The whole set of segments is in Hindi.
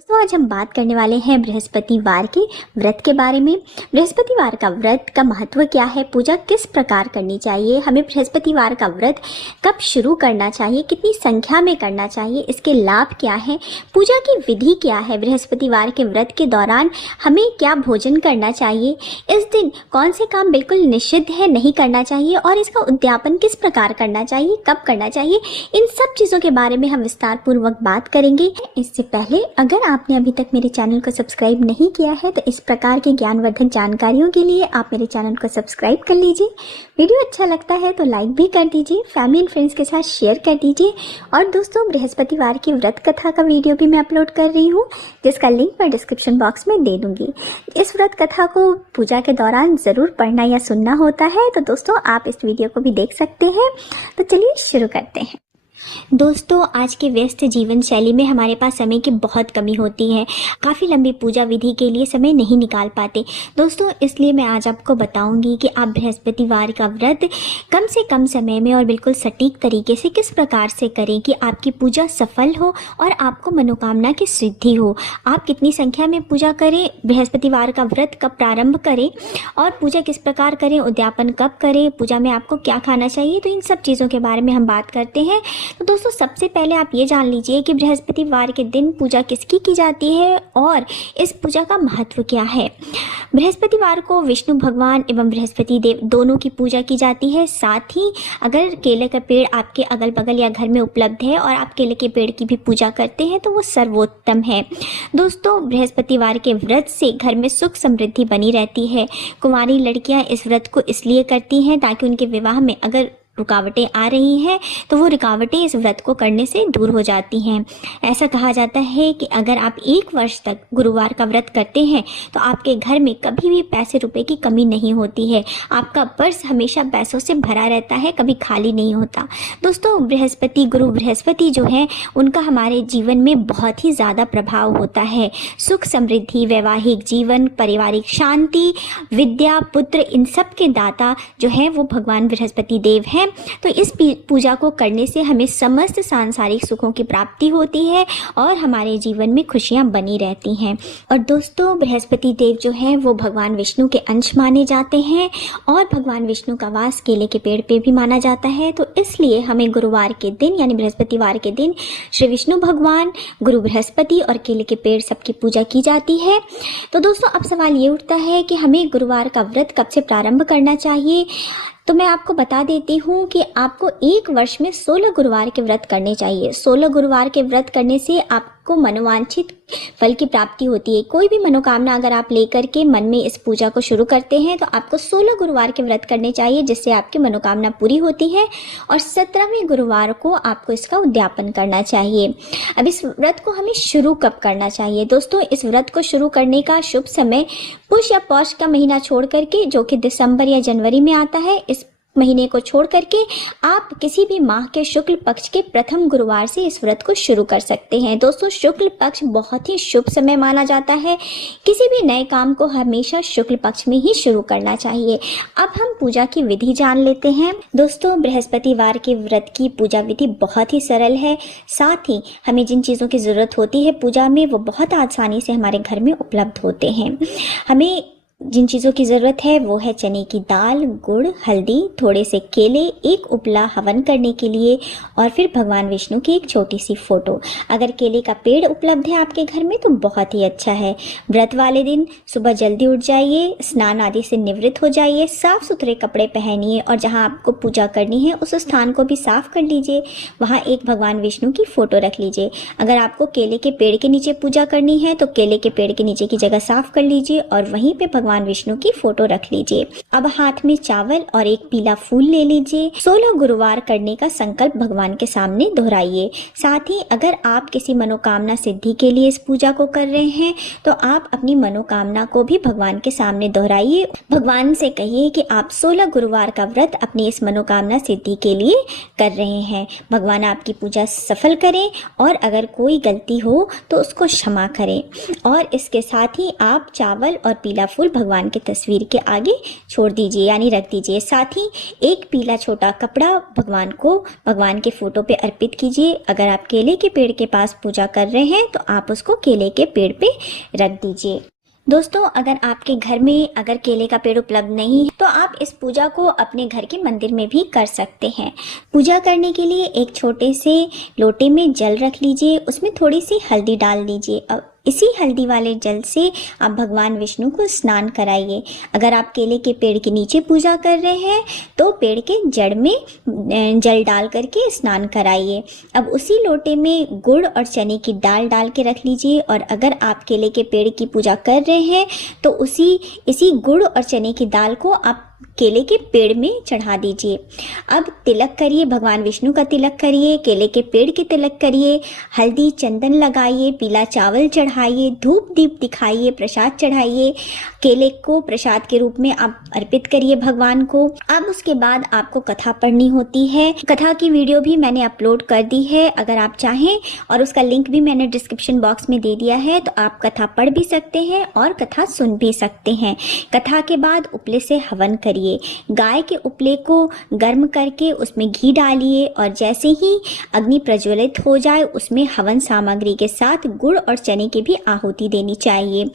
दोस्तों आज हम बात करने वाले हैं बृहस्पतिवार के व्रत के बारे में। बृहस्पतिवार का व्रत का महत्व क्या है, पूजा किस प्रकार करनी चाहिए, हमें बृहस्पतिवार का व्रत कब शुरू करना चाहिए, कितनी संख्या में करना चाहिए, इसके लाभ क्या है, पूजा की विधि क्या है, बृहस्पतिवार के व्रत के दौरान हमें क्या भोजन करना चाहिए, इस दिन कौन से काम बिल्कुल निषिद्ध है, नहीं करना चाहिए और इसका उद्यापन किस प्रकार करना चाहिए, कब करना चाहिए, इन सब चीज़ों के बारे में हम विस्तार पूर्वक बात करेंगे। इससे पहले अगर आपने अभी तक मेरे चैनल को सब्सक्राइब नहीं किया है तो इस प्रकार के ज्ञानवर्धक जानकारियों के लिए आप मेरे चैनल को सब्सक्राइब कर लीजिए। वीडियो अच्छा लगता है तो लाइक भी कर दीजिए, फैमिली एंड फ्रेंड्स के साथ शेयर कर दीजिए। और दोस्तों बृहस्पतिवार की व्रत कथा का वीडियो भी मैं अपलोड कर रही हूँ, जिसका लिंक मैं डिस्क्रिप्शन बॉक्स में दे दूँगी। इस व्रत कथा को पूजा के दौरान ज़रूर पढ़ना या सुनना होता है, तो दोस्तों आप इस वीडियो को भी देख सकते हैं। तो चलिए शुरू करते हैं। दोस्तों आज के व्यस्त जीवन शैली में हमारे पास समय की बहुत कमी होती है, काफ़ी लंबी पूजा विधि के लिए समय नहीं निकाल पाते दोस्तों, इसलिए मैं आज आपको बताऊंगी कि आप बृहस्पतिवार का व्रत कम से कम समय में और बिल्कुल सटीक तरीके से किस प्रकार से करें कि आपकी पूजा सफल हो और आपको मनोकामना की सिद्धि हो। आप कितनी संख्या में पूजा करें, बृहस्पतिवार का व्रत कब प्रारंभ करें और पूजा किस प्रकार करें, उद्यापन कब करें, पूजा में आपको क्या खाना चाहिए, तो इन सब चीज़ों के बारे में हम बात करते हैं। तो दोस्तों सबसे पहले आप ये जान लीजिए कि बृहस्पतिवार के दिन पूजा किसकी की जाती है और इस पूजा का महत्व क्या है। बृहस्पतिवार को विष्णु भगवान एवं बृहस्पति देव दोनों की पूजा की जाती है। साथ ही अगर केले का पेड़ आपके अगल बगल या घर में उपलब्ध है और आप केले के पेड़ की भी पूजा करते हैं तो वो सर्वोत्तम है। दोस्तों बृहस्पतिवार के व्रत से घर में सुख समृद्धि बनी रहती है। कुंवारी लड़कियां इस व्रत को इसलिए करती हैं ताकि उनके विवाह में अगर रुकावटें आ रही हैं तो वो रुकावटें इस व्रत को करने से दूर हो जाती हैं। ऐसा कहा जाता है कि अगर आप 1 वर्ष तक गुरुवार का व्रत करते हैं तो आपके घर में कभी भी पैसे रुपए की कमी नहीं होती है, आपका पर्स हमेशा पैसों से भरा रहता है, कभी खाली नहीं होता। दोस्तों बृहस्पति गुरु बृहस्पति जो है उनका हमारे जीवन में बहुत ही ज़्यादा प्रभाव होता है। सुख समृद्धि, वैवाहिक जीवन, पारिवारिक शांति, विद्या, पुत्र, इन सब के दाता जो है वो भगवान बृहस्पति देव हैं। तो इस पूजा को करने से हमें समस्त सांसारिक सुखों की प्राप्ति होती है और हमारे जीवन में खुशियां बनी रहती हैं। और दोस्तों बृहस्पति देव जो है वो भगवान विष्णु के अंश माने जाते हैं और भगवान विष्णु का वास केले के पेड़ पे भी माना जाता है। तो इसलिए हमें गुरुवार के दिन यानी बृहस्पतिवार के दिन श्री विष्णु भगवान, गुरु बृहस्पति और केले के पेड़ सबकी पूजा की जाती है। तो दोस्तों अब सवाल ये उठता है कि हमें गुरुवार का व्रत कब से प्रारंभ करना चाहिए। तो मैं आपको बता देती हूँ कि आपको 1 वर्ष में 16 गुरुवार के व्रत करने चाहिए। 16 गुरुवार के व्रत करने से आपको मनोवांछित फल की प्राप्ति होती है। कोई भी मनोकामना अगर आप लेकर के मन में इस पूजा को शुरू करते हैं तो आपको 16 गुरुवार के व्रत करने चाहिए, जिससे आपकी मनोकामना पूरी होती है। और 17वें गुरुवार को आपको इसका उद्यापन करना चाहिए। अब इस व्रत को हमें शुरू कब करना चाहिए। दोस्तों इस व्रत को शुरू करने का शुभ समय पुष या पौष का महीना छोड़ करके, जो कि दिसंबर या जनवरी में आता है, इस महीने को छोड़ करके आप किसी भी माह के शुक्ल पक्ष के प्रथम गुरुवार से इस व्रत को शुरू कर सकते हैं। दोस्तों शुक्ल पक्ष बहुत ही शुभ समय माना जाता है। किसी भी नए काम को हमेशा शुक्ल पक्ष में ही शुरू करना चाहिए। अब हम पूजा की विधि जान लेते हैं। दोस्तों बृहस्पतिवार के व्रत की पूजा विधि बहुत ही सरल है। साथ ही हमें जिन चीज़ों की ज़रूरत होती है पूजा में वो बहुत आसानी से हमारे घर में उपलब्ध होते हैं। हमें जिन चीज़ों की ज़रूरत है वो है चने की दाल, गुड़, हल्दी, थोड़े से केले, एक उपला हवन करने के लिए और फिर भगवान विष्णु की एक छोटी सी फोटो। अगर केले का पेड़ उपलब्ध है आपके घर में तो बहुत ही अच्छा है। व्रत वाले दिन सुबह जल्दी उठ जाइए, स्नान आदि से निवृत्त हो जाइए, साफ सुथरे कपड़े पहनिए और जहाँ आपको पूजा करनी है उस स्थान को भी साफ कर लीजिए। वहाँ एक भगवान विष्णु की फोटो रख लीजिए। अगर आपको केले के पेड़ के नीचे पूजा करनी है तो केले के पेड़ के नीचे की जगह साफ कर लीजिए और वहीं पे भगवान विष्णु की फोटो रख लीजिए। अब हाथ में चावल और एक पीला फूल ले लीजिए। 16 गुरुवार करने का संकल्प भगवान के सामने दोहराइए। साथ ही अगर आप किसी मनोकामना सिद्धि के लिए इस पूजा को कर रहे हैं तो आप अपनी मनोकामना को भी भगवान के सामने दोहराइए। भगवान से कहिए कि आप 16 गुरुवार का व्रत अपनी इस मनोकामना सिद्धि के लिए कर रहे हैं। भगवान आपकी पूजा सफल करें और अगर कोई गलती हो तो उसको क्षमा करें। और इसके साथ ही आप चावल और पीला फूल भगवान की तस्वीर के आगे छोड़ दीजिए यानी रख दीजिए। साथ ही एक पीला छोटा कपड़ा भगवान के फोटो पे अर्पित कीजिए। अगर आप केले के पेड़ के पास पूजा कर रहे हैं तो आप उसको केले के पेड़ पे रख दीजिए। दोस्तों, अगर आपके घर में अगर केले का पेड़ उपलब्ध नहीं है तो आप इस पूजा को अपने घर के मंदिर में भी कर सकते हैं। पूजा करने के लिए एक छोटे से लोटे में जल रख लीजिए, उसमें थोड़ी सी हल्दी डाल दीजिए। अब इसी हल्दी वाले जल से आप भगवान विष्णु को स्नान कराइए। अगर आप केले के पेड़ के नीचे पूजा कर रहे हैं तो पेड़ के जड़ में जल डाल करके स्नान कराइए। अब उसी लोटे में गुड़ और चने की दाल डाल के रख लीजिए और अगर आप केले के पेड़ की पूजा कर रहे हैं तो इसी गुड़ और चने की दाल को आप केले के पेड़ में चढ़ा दीजिए। अब तिलक करिए, भगवान विष्णु का तिलक करिए, केले के पेड़ के तिलक करिए, हल्दी चंदन लगाइए, पीला चावल चढ़ाइए, धूप दीप दिखाइए, प्रसाद चढ़ाइए। केले को प्रसाद के रूप में आप अर्पित करिए भगवान को। अब उसके बाद आपको कथा पढ़नी होती है। कथा की वीडियो भी मैंने अपलोड कर दी है, अगर आप चाहें, और उसका लिंक भी मैंने डिस्क्रिप्शन बॉक्स में दे दिया है, तो आप कथा पढ़ भी सकते हैं और कथा सुन भी सकते हैं। कथा के बाद उपले से हवन करिए। गाय के उपले को गर्म करके उसमें घी डालिए और जैसे ही अग्नि प्रज्वलित हो जाए उसमें हवन सामग्री के साथ गुड़ और चने की भी आहुति देनी चाहिए।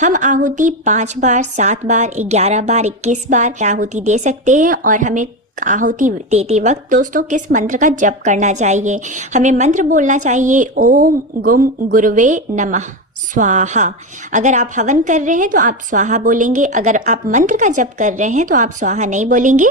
हम आहुति 5 बार, 7 बार, 11 बार, 21 बार आहुति दे सकते हैं। और हमें आहुति देते वक्त दोस्तों किस मंत्र का जप करना चाहिए? हमें मंत्र बोलना चाहिए ओम गुम गुरुवे नमः स्वाहा। अगर आप हवन कर रहे हैं तो आप स्वाहा बोलेंगे। अगर आप मंत्र का जप कर रहे हैं तो आप स्वाहा नहीं बोलेंगे।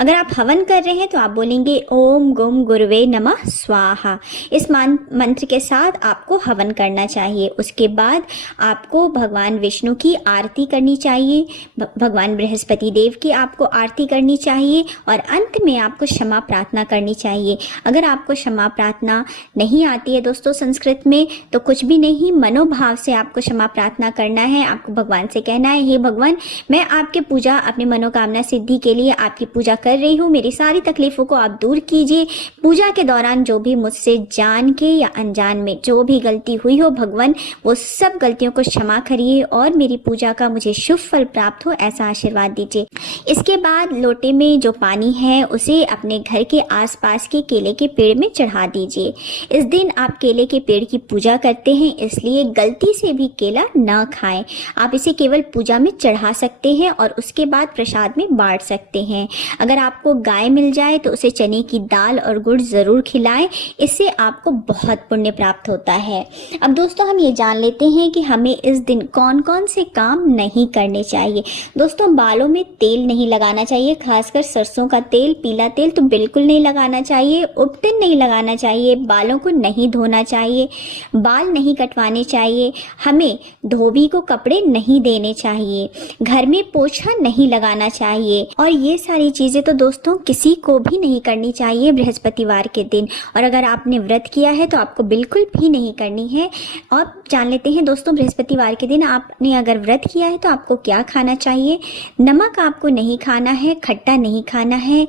अगर आप हवन कर रहे हैं तो आप बोलेंगे ओम गुम गुरुवे नमः स्वाहा। इस मंत्र के साथ आपको हवन करना चाहिए। उसके बाद आपको भगवान विष्णु की आरती करनी चाहिए, भगवान बृहस्पति देव की आपको आरती करनी चाहिए और अंत में आपको क्षमा प्रार्थना करनी चाहिए। अगर आपको क्षमा प्रार्थना नहीं आती है दोस्तों संस्कृत में तो कुछ भी नहीं, मनोभाव से आपको क्षमा प्रार्थना करना है। आपको भगवान से कहना है, हे भगवान, मैं आपके पूजा अपनी मनोकामना सिद्धि के लिए आपकी पूजा कर रही हूँ, मेरी सारी तकलीफों को आप दूर कीजिए। पूजा के दौरान जो भी मुझसे जान के या अनजान में जो भी गलती हुई हो भगवान वो सब गलतियों को क्षमा करिए और मेरी पूजा का मुझे शुभ फल प्राप्त हो, ऐसा आशीर्वाद दीजिए। इसके बाद लोटे में जो पानी है उसे अपने घर के आसपास के केले के पेड़ में चढ़ा दीजिए। इस दिन आप केले के पेड़ की पूजा करते हैं, इसलिए गलती से भी केला ना खाएं। आप इसे केवल पूजा में चढ़ा सकते हैं और उसके बाद प्रसाद में बांट सकते हैं। अगर आपको गाय मिल जाए तो उसे चने की दाल और गुड़ जरूर खिलाएं, इससे आपको बहुत पुण्य प्राप्त होता है। अब दोस्तों हम ये जान लेते हैं कि हमें इस दिन कौन कौन से काम नहीं करने चाहिए। दोस्तों, बालों में तेल नहीं लगाना चाहिए, खासकर सरसों का तेल, पीला तेल तो बिल्कुल नहीं लगाना चाहिए। उपटन नहीं लगाना चाहिए, बालों को नहीं धोना चाहिए, बाल नहीं कटवाने चाहिए, हमें धोबी को कपड़े नहीं देने चाहिए, घर में पोछा नहीं लगाना चाहिए और ये सारी चीजें तो दोस्तों किसी को भी नहीं करनी चाहिए बृहस्पतिवार के दिन। और अगर आपने व्रत किया है तो आपको बिल्कुल भी नहीं करनी है। और जान लेते हैं दोस्तों बृहस्पतिवार के दिन आपने अगर व्रत किया है तो आपको क्या खाना चाहिए। नमक आपको नहीं खाना है, खट्टा नहीं खाना है,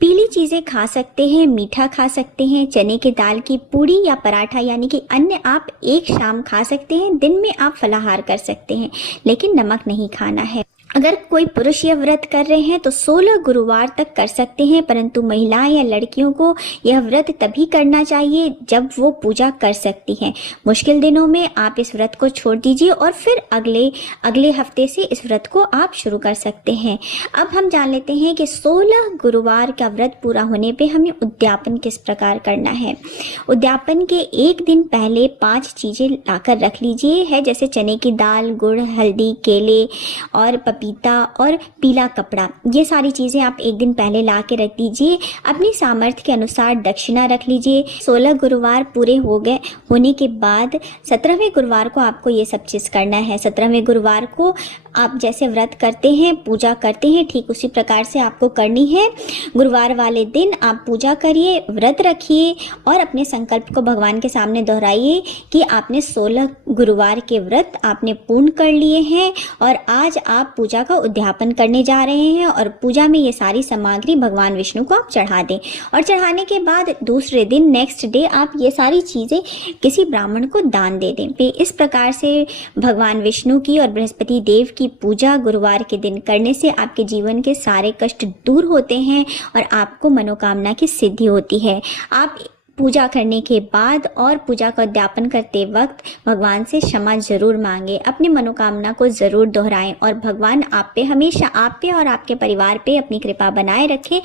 पीली चीज़ें खा सकते हैं, मीठा खा सकते हैं, चने की दाल की पूड़ी या पराठा यानी कि अन्य आप एक शाम खा सकते हैं। दिन में आप फलाहार कर सकते हैं लेकिन नमक नहीं खाना है। अगर कोई पुरुष यह व्रत कर रहे हैं तो 16 गुरुवार तक कर सकते हैं, परंतु महिलाएं या लड़कियों को यह व्रत तभी करना चाहिए जब वो पूजा कर सकती हैं। मुश्किल दिनों में आप इस व्रत को छोड़ दीजिए और फिर अगले हफ्ते से इस व्रत को आप शुरू कर सकते हैं। अब हम जान लेते हैं कि 16 गुरुवार का व्रत पूरा होने पे हमें उद्यापन किस प्रकार करना है। उद्यापन के एक दिन पहले 5 चीजें लाकर रख लीजिए है, जैसे चने की दाल, गुड़, हल्दी, केले और पपीता और पीला कपड़ा। ये सारी चीजें आप एक दिन पहले ला के रख दीजिए। अपनी सामर्थ्य के अनुसार दक्षिणा रख लीजिए। 16 गुरुवार पूरे होने के बाद 17वें गुरुवार को आपको ये सब चीज करना है। 17वें गुरुवार को आप जैसे व्रत करते हैं, पूजा करते हैं, ठीक उसी प्रकार से आपको करनी है। गुरुवार वाले दिन आप पूजा करिए, व्रत रखिए और अपने संकल्प को भगवान के सामने दोहराइए कि आपने 16 गुरुवार के व्रत आपने पूर्ण कर लिए हैं और आज आप पूजा पूजा का उद्यापन करने जा रहे हैं और पूजा में ये सारी सामग्री भगवान विष्णु को आप चढ़ा दें। और चढ़ाने के बाद दूसरे दिन नेक्स्ट डे आप ये सारी चीज़ें किसी ब्राह्मण को दान दे दें। इस प्रकार से भगवान विष्णु की और बृहस्पति देव की पूजा गुरुवार के दिन करने से आपके जीवन के सारे कष्ट दूर होते हैं और आपको मनोकामना की सिद्धि होती है। आप पूजा करने के बाद और पूजा का उद्यापन करते वक्त भगवान से क्षमा जरूर मांगे, अपनी मनोकामना को जरूर दोहराएं और भगवान आप पे हमेशा, आप पे और आपके परिवार पे अपनी कृपा बनाए रखें।